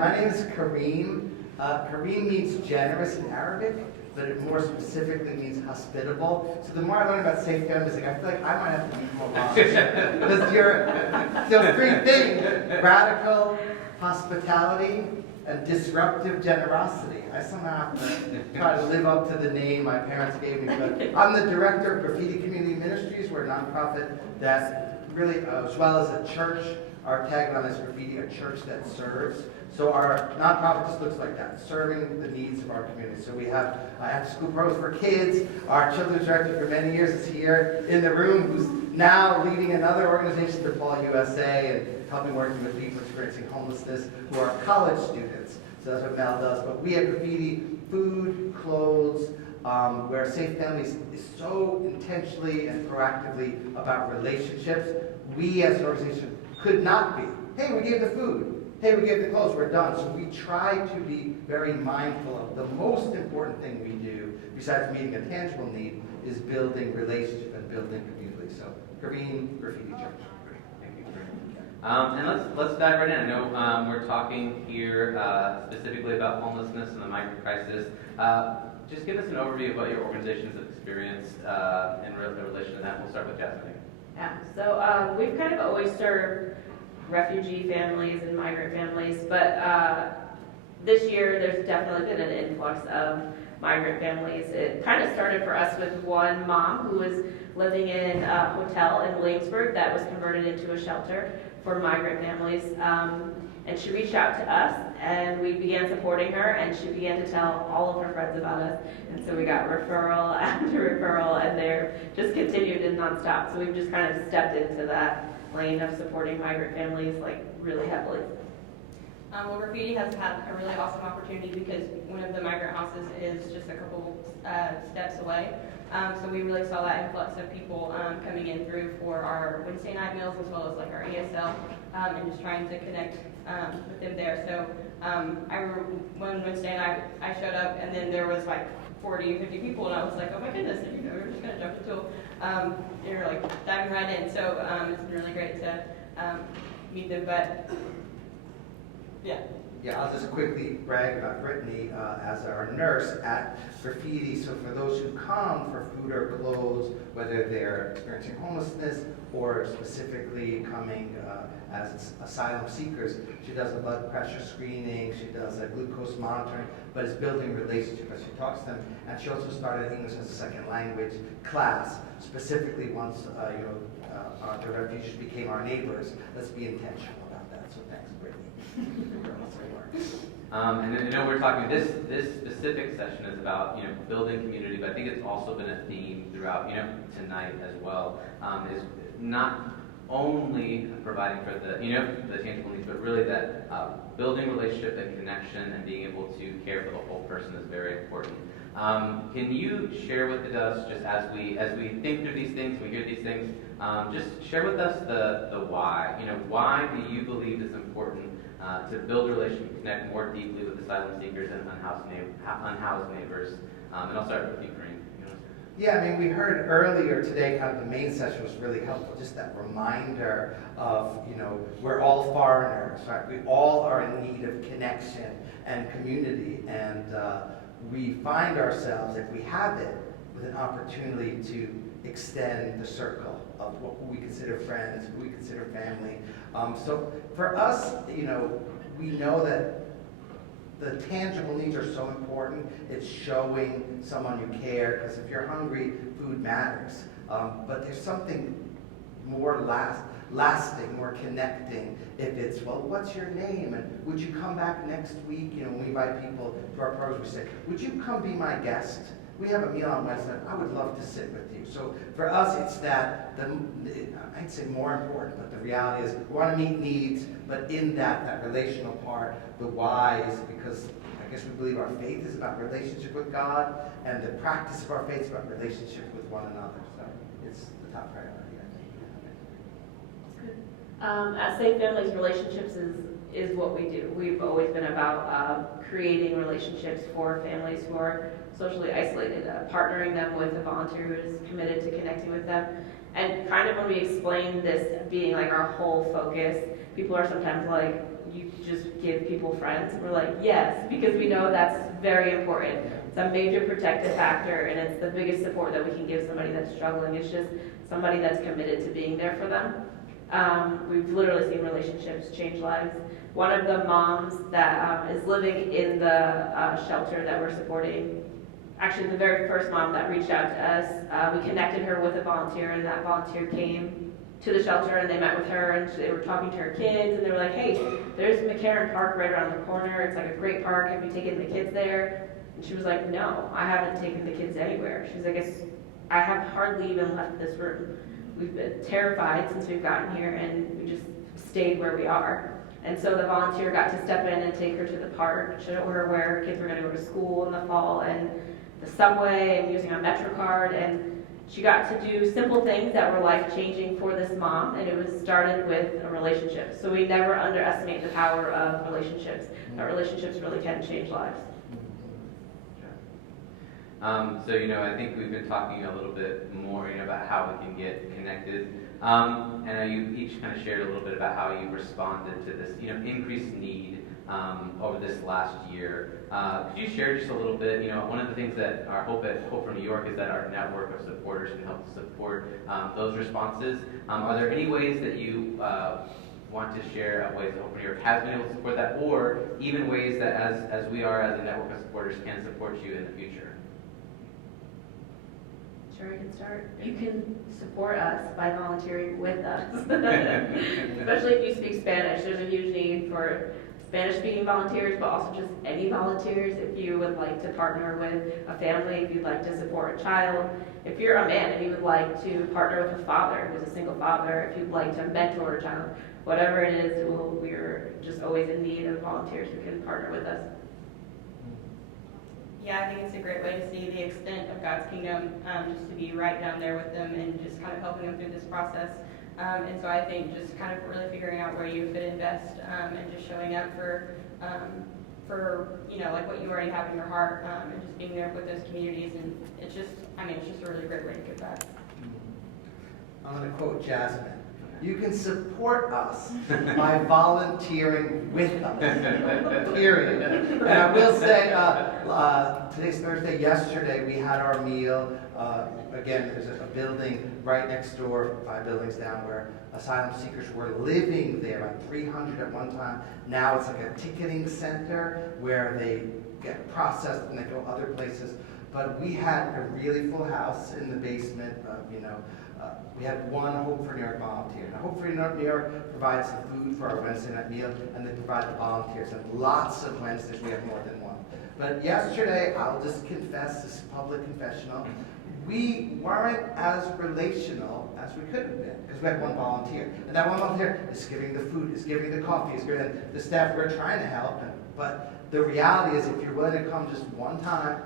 My name is Kareem. Kareem means generous in Arabic, but it more specifically means hospitable. So the more I learn about safe families, I feel like I might have to meet more moms. Because those three things, radical hospitality and disruptive generosity. I somehow have to try to live up to the name my parents gave me. But I'm the director of Graffiti Community Ministries. We're a nonprofit that really, as well as a church, our tagline is Graffiti, a church that serves. So our nonprofit just looks like that, serving the needs of our community. So we have after-school programs for kids. Our children's director for many years is here in the room, who's now leading another organization, the Paul USA, and helping working with people experiencing homelessness who are college students. So that's what Mel does. But we at Graffiti, food, clothes, where Safe Families is so intentionally and proactively about relationships. We as an organization could not be. Hey, we gave the food. Hey, we gave the clothes, we're done. So we try to be very mindful of the most important thing we do, besides meeting a tangible need, is building relationship and building community. So, Kareem, Graffiti Church. Thank you, Kareem. And let's dive right in. I know we're talking here specifically about homelessness and the migrant crisis. Just give us an overview of what your organizations have experienced in relation to that. We'll start with Jasmine. Yeah, so we've kind of always served refugee families and migrant families, but this year there's definitely been an influx of migrant families. It kind of started for us with one mom who was living in a hotel in Williamsburg that was converted into a shelter for migrant families, and she reached out to us and we began supporting her, and she began to tell all of her friends about us, and so we got referral after referral, and they're just continued and nonstop. So we've just kind of stepped into that lane of supporting migrant families like really heavily. Well, Graffiti has had a really awesome opportunity because one of the migrant houses is just a couple steps away. So we really saw that influx of people coming in through for our Wednesday night meals, as well as like our ESL, and just trying to connect with them there. So I remember one Wednesday night I showed up, and then there was like 40 or 50 people, and I was like, oh my goodness, and, we're just going to jump into you're like diving right in. So it's been really great to meet them, but yeah. Yeah, I'll just quickly brag about Brittany as our nurse at Graffiti. So for those who come for food or clothes, whether they're experiencing homelessness or specifically coming as asylum seekers, she does a blood pressure screening, she does a glucose monitoring, but it's building relationship as she talks to them. And she also started English as a second language class, specifically once the refugees became our neighbors. Let's be intentional about that. So thanks, Brittany. And then, we're talking, this specific session is about, building community, but I think it's also been a theme throughout, tonight as well, is not only providing for the, the tangible needs, but really that building relationship and connection and being able to care for the whole person is very important. Can you share with us, just as we think through these things, we hear these things, just share with us the why. Why do you believe it's important to build a relationship, connect more deeply with asylum seekers and unhoused neighbors? And I'll start with you, Kareem. Yeah, I mean, we heard earlier today, kind of the main session was really helpful, just that reminder of, we're all foreigners, right? We all are in need of connection and community, and we find ourselves, if we have it, with an opportunity to extend the circle of what we consider friends, who we consider family. So for us, we know that the tangible needs are so important. It's showing someone you care, because if you're hungry, food matters. But there's something more lasting, more connecting. If it's, well, what's your name? And would you come back next week? When we invite people to our programs, we say, would you come be my guest? We have a meal on Wednesday. I would love to sit with you. So for us, it's that, I'd say more important, but the reality is we want to meet needs, but in that relational part, the why is because I guess we believe our faith is about relationship with God, and the practice of our faith is about relationship with one another. So it's the top priority, I think. At Safe Families, relationships is what we do. We've always been about creating relationships for families who are socially isolated, partnering them with a volunteer who is committed to connecting with them. And kind of when we explain this being like our whole focus, people are sometimes like, you just give people friends? And we're like, yes, because we know that's very important. It's a major protective factor, and it's the biggest support that we can give somebody that's struggling. It's just somebody that's committed to being there for them. We've literally seen relationships change lives. One of the moms that is living in the shelter that we're supporting, actually the very first mom that reached out to us, we connected her with a volunteer, and that volunteer came to the shelter, and they met with her, and they were talking to her kids, and they were like, hey, there's McCarran Park right around the corner. It's like a great park. Have you taken the kids there? And she was like, no, I haven't taken the kids anywhere. She's like, I have hardly even left this room. We've been terrified since we've gotten here, and we just stayed where we are. And so the volunteer got to step in and take her to the park, show her where her kids were going to go to school in the fall, and the subway, and using a MetroCard, and she got to do simple things that were life-changing for this mom, and it was started with a relationship. So we never underestimate the power of relationships. That relationships really can change lives. So, I think we've been talking a little bit more, about how we can get connected. And you each kind of shared a little bit about how you responded to this, increased need over this last year. Could you share just a little bit, one of the things that our hope at Hope for New York is that our network of supporters can help support those responses. Are there any ways that you want to share ways that Hope for New York has been able to support that, or even ways that as we are as a network of supporters can support you in the future? Sure, I can start. You can support us by volunteering with us. Especially if you speak Spanish. There's a huge need for Spanish-speaking volunteers, but also just any volunteers. If you would like to partner with a family, if you'd like to support a child, if you're a man and you would like to partner with a father who's a single father, if you'd like to mentor a child, whatever it is, we're just always in need of volunteers who can partner with us. Yeah, I think it's a great way to see the extent of God's kingdom, just to be right down there with them and just kind of helping them through this process. And so I think just kind of really figuring out where you could invest and just showing up for like what you already have in your heart and just being there with those communities. And it's just a really great way to give back. I'm going to quote Jasmine. You can support us by volunteering with us, period. And I will say, today's Thursday, yesterday we had our meal. Again, there's a building right next door, 5 buildings down, where asylum seekers were living there, about 300 at one time. Now it's like a ticketing center where they get processed and they go other places. But we had a really full house in the basement, we had one Hope for New York volunteer. Now, Hope for New York provides the food for our Wednesday night meal, and they provide the volunteers. And lots of Wednesdays, we have more than one. But yesterday, I'll just confess, this public confessional, we weren't as relational as we could have been, because we had one volunteer. And that one volunteer is giving the food, is giving the coffee, is giving the staff. We're trying to help, but the reality is if you're willing to come just one time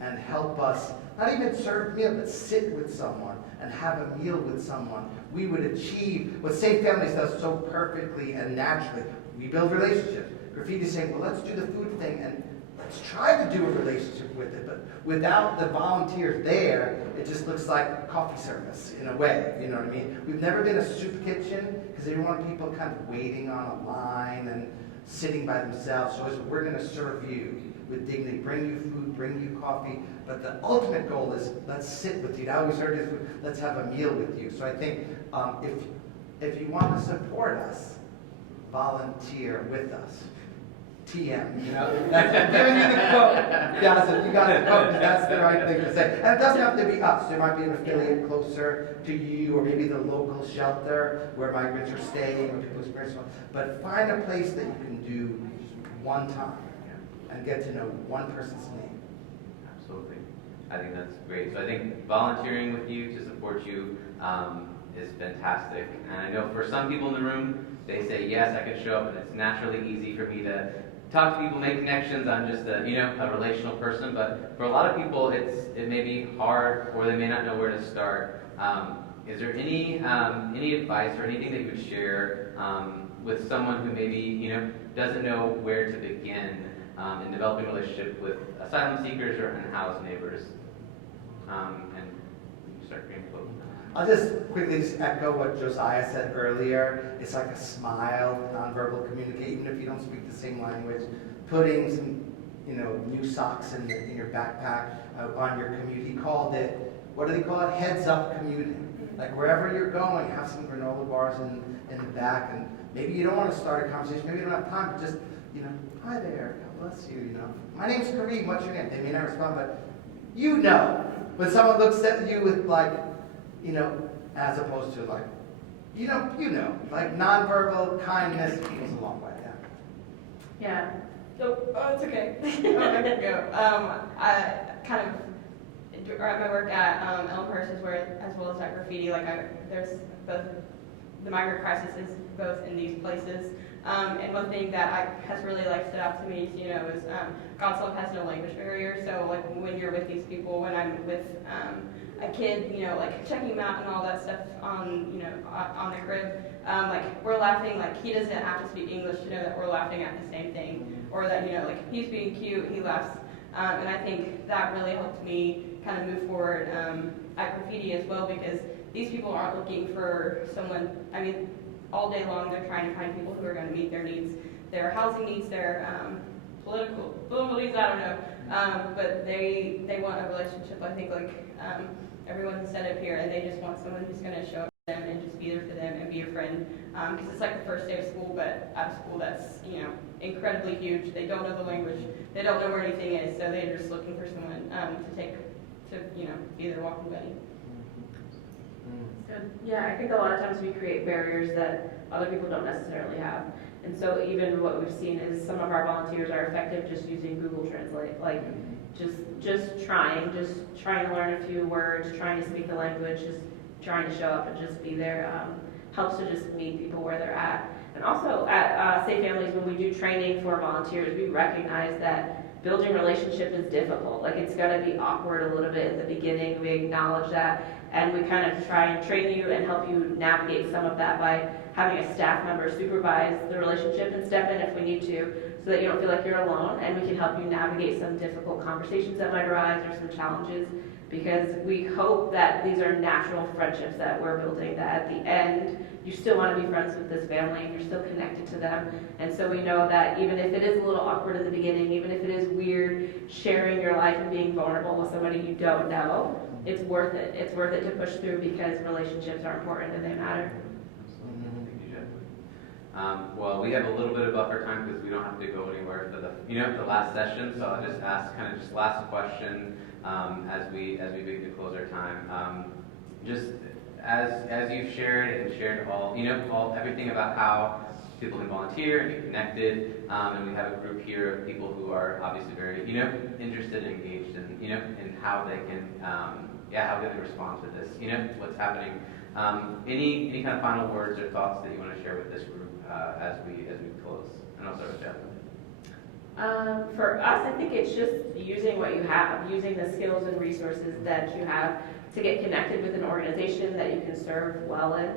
and help us, not even serve a meal, but sit with someone and have a meal with someone, we would achieve what Safe Families does so perfectly and naturally. We build relationships. Graffiti is saying, well, let's do the food thing and let's try to do a relationship with it. But without the volunteers there, it just looks like coffee service in a way. You know what I mean? We've never been a soup kitchen because they don't want people kind of waiting on a line and sitting by themselves. So we're going to serve you with dignity, bring you food, bring you coffee. But the ultimate goal is let's sit with you. I always heard this, let's have a meal with you. So I think if you want to support us, volunteer with us. TM, That's, I'm giving you the quote. Jasmine, you got the quote. That's the right thing to say. And it doesn't have to be us. There might be an affiliate closer to you, or maybe the local shelter where migrants are staying, or people experience one. But find a place that you can do one time and get to know one person's name. Absolutely. I think that's great. So I think volunteering with you to support you is fantastic. And I know for some people in the room, they say, yes, I can show up, and it's naturally easy for me to talk to people, make connections. I'm just a relational person. But for a lot of people, it may be hard, or they may not know where to start. Is there any advice or anything that you would share with someone who maybe doesn't know where to begin in developing a relationship with asylum seekers or unhoused neighbors? And you start Kareem. I'll just quickly just echo what Josiah said earlier. It's like a smile, nonverbal communication, even if you don't speak the same language. Putting some, new socks in your backpack on your commute. He called it, what do they call it? Heads up commuting. Like wherever you're going, have some granola bars in the back, and maybe you don't want to start a conversation, maybe you don't have time, but just, hi there, God bless you, My name's Kareem, what's your name? They may not respond, but when someone looks at you with like, as opposed to like, like nonverbal kindness goes a long way, yeah. Yeah. Oh, it's okay. I can go. I kind of at my work at Elmhurst as well as at Graffiti, there's both the migrant crisis is both in these places. And one thing that has really stood out to me, is God's love has no language barrier. So when you're with these people, when I'm with a kid, checking him out and all that stuff on the crib, we're laughing, he doesn't have to speak English to know that we're laughing at the same thing, or that he's being cute, he laughs, and I think that really helped me kind of move forward at Graffiti as well, because these people aren't looking for someone. All day long they're trying to find people who are going to meet their needs, their housing needs, their political needs, I don't know, but they want a relationship. I think everyone said up here, and they just want someone who's going to show up for them and just be there for them and be a friend, because it's like the first day of school, but at a school that's incredibly huge. They don't know the language, they don't know where anything is, so they're just looking for someone to be their walking buddy. Good. Yeah, I think a lot of times we create barriers that other people don't necessarily have. And so even what we've seen is some of our volunteers are effective just using Google Translate, just trying to learn a few words, trying to speak the language, just trying to show up and just be there, helps to just meet people where they're at. And also at Safe Families, when we do training for volunteers, we recognize that building relationship is difficult. It's going to be awkward a little bit at the beginning. We acknowledge that, and we kind of try and train you and help you navigate some of that by having a staff member supervise the relationship and step in if we need to, so that you don't feel like you're alone, and we can help you navigate some difficult conversations that might arise or some challenges, because we hope that these are natural friendships that we're building, that at the end you still want to be friends with this family and you're still connected to them. And so we know that even if it is a little awkward in the beginning, even if it is weird sharing your life and being vulnerable with somebody you don't know, it's worth it. It's worth it to push through, because relationships are important and they matter. Thank you, Jasmine. Well, we have a little bit of buffer time because we don't have to go anywhere for the last session. So I'll just ask just last question as we begin to close our time. Just as you've shared all everything about how people can volunteer and get connected, and we have a group here of people who are obviously very interested and engaged in how they can how they respond to this what's happening. Any kind of final words or thoughts that you want to share with this group as we close? And I'll start with Jasmine. For us, I think it's just using what you have, using the skills and resources that you have to get connected with an organization that you can serve well in.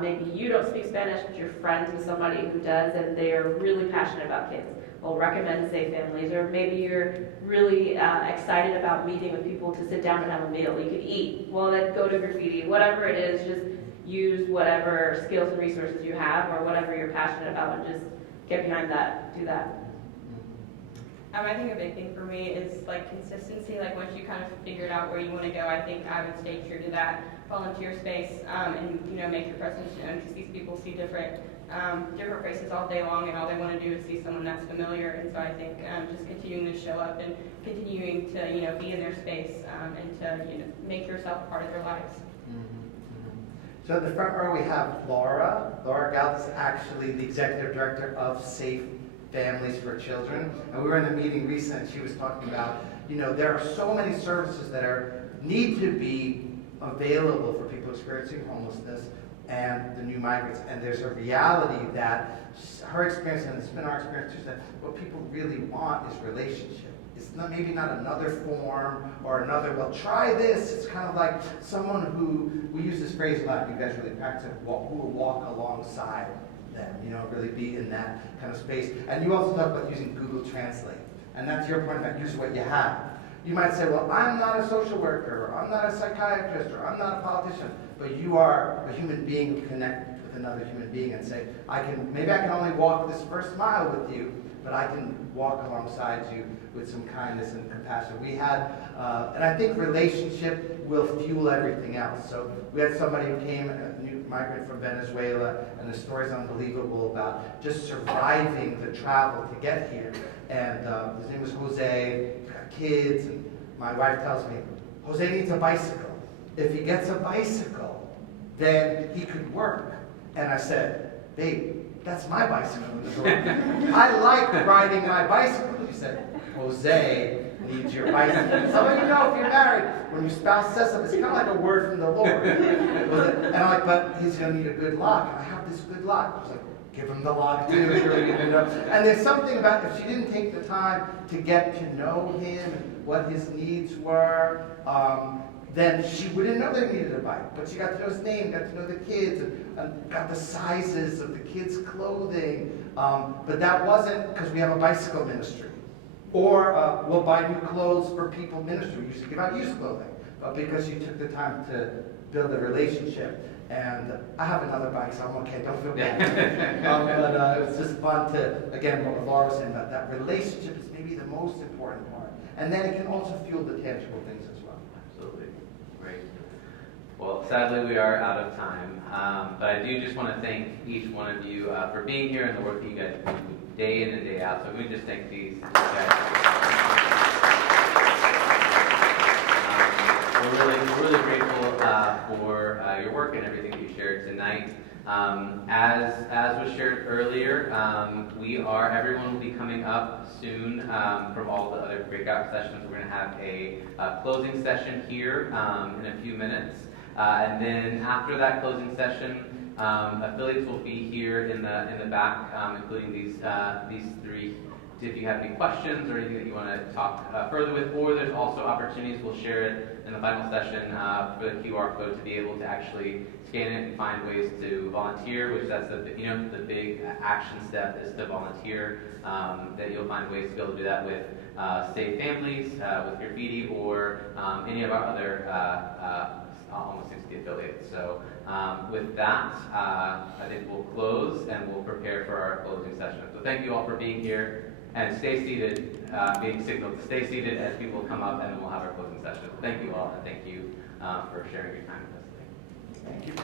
Maybe you don't speak Spanish, but you're friends with somebody who does, and they are really passionate about kids. Well, recommend Safe Families. Or maybe you're really excited about meeting with people to sit down and have a meal. You could eat. Well, then go to Graffiti. Whatever it is, just use whatever skills and resources you have, or whatever you're passionate about, and just get behind that. Do that. I think a big thing for me is consistency. Once you kind of figured out where you want to go, I think I would stay true to that volunteer space, and make your presence known, because these people see different faces all day long, and all they want to do is see someone that's familiar. And so I think just continuing to show up and continuing to be in their space, and to make yourself a part of their lives. So in the front row we have Laura. Laura Galt is actually the executive director of Safe Families for Children. And we were in a meeting recently, and she was talking about, there are so many services that need to be available for people experiencing homelessness and the new migrants. And there's a reality that her experience, and it's been our experience too, that what people really want is relationship. It's maybe not another form or another, well, try this. It's kind of like someone who, we use this phrase a lot, you guys really practice it, who will walk alongside them, really be in that kind of space. And you also talk about using Google Translate. And that's your point about use what you have. You might say, well, I'm not a social worker, or I'm not a psychiatrist, or I'm not a politician. but you are a human being who connect with another human being and say, maybe I can only walk this first mile with you, but I can walk alongside you with some kindness and compassion. We had, and I think relationship will fuel everything else. So we had somebody who came, a new migrant from Venezuela, and the story's unbelievable about just surviving the travel to get here. And his name was Jose, he's got kids, and my wife tells me, Jose needs a bicycle. If he gets a bicycle, then he could work. And I said, babe, that's my bicycle. I like riding my bicycle. She said, Jose needs your bicycle. Some of you know if you're married, when your spouse says something, it's kind of like a word from the Lord. And I'm like, but he's going to need a good lock. And I have this good lock. I was like, give him the lock too. And there's something about, if she didn't take the time to get to know him and what his needs were, then she wouldn't know they needed a bike. But she got to know his name, got to know the kids, and got the sizes of the kids' clothing. But that wasn't because we have a bicycle ministry. Or we'll buy new clothes for people ministry. We used to give out used clothing. But because you took the time to build a relationship. And I have another bike, so I'm okay, don't feel bad. But it was just fun to, again, what Laura was saying, that relationship is maybe the most important part. And then it can also fuel the tangible things as well. Absolutely. Great. Well, sadly, we are out of time. But I do just want to thank each one of you for being here and the work that you guys do day in and day out. So we just thank these guys. We're really grateful for your work and everything that you shared tonight. As was shared earlier, everyone will be coming up soon from all the other breakout sessions. We're going to have a closing session here in a few minutes. And then after that closing session, affiliates will be here in the back, including these three. If you have any questions or anything that you want to talk further with, or there's also opportunities, we'll share it in the final session for the QR code to be able to actually scan it and find ways to volunteer, which that's the big action step is to volunteer. That you'll find ways to be able to do that with Safe Families, with Graffiti, or any of our other almost 60 affiliates. So with that, I think we'll close and we'll prepare for our closing session. So thank you all for being here. And stay seated, being signaled to stay seated as people come up, and then we'll have our closing session. Thank you all, and thank you for sharing your time with us today. Thank you.